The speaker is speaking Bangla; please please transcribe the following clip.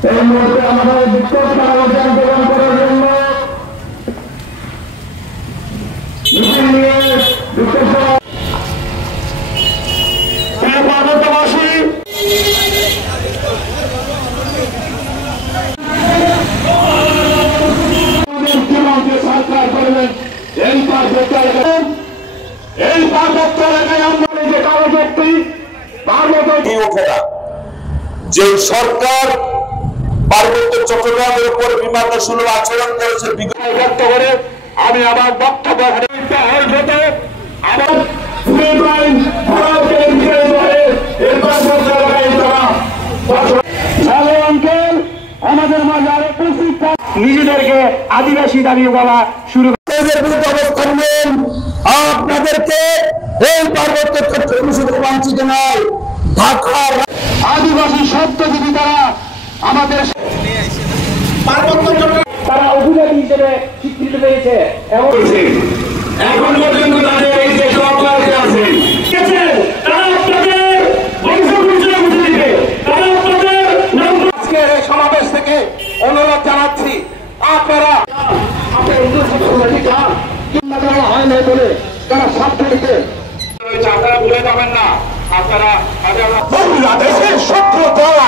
এই মুহূর্তে আমাদের বিক্ষোভ আন্দোলন করার জন্য মিছিল নিয়ে বিক্ষোভ পার্বত্যবাসী সরকার করবেন এই পার্বত্য এলাকায় আমরা যে কারো ব্যক্তি যে সরকার পার্বত্য চট্টগ্রামের উপর বিমানের সুলভ আচরণ করেছে ব্যক্ত করে আমি আমার বক্তব্য আমাদের মাঝে আরো নিজেদেরকে আদিবাসী দাবি বলা শুরু অবস্থান নেন। আপনাদেরকে এই পার্বত্য চট্টগ্রাম শুধু বঞ্চিত নয়, ঢাকার আদিবাসী শব্দ যদি তারা আমাদের তারা অভিজাতি হিসেবে স্বীকৃতি পেয়েছে এবং এখন পর্যন্ত তাদের এই যে সরকারে আছে তারা আপনাদের আজকের এই সমাবেশ থেকে অনুরোধ জানাচ্ছি আপনারা হয় নাই বলে তারা স্বার্থ নিতে আপনারা ভুলে যাবেন না। আপনারা বাংলাদেশের শত্রু দল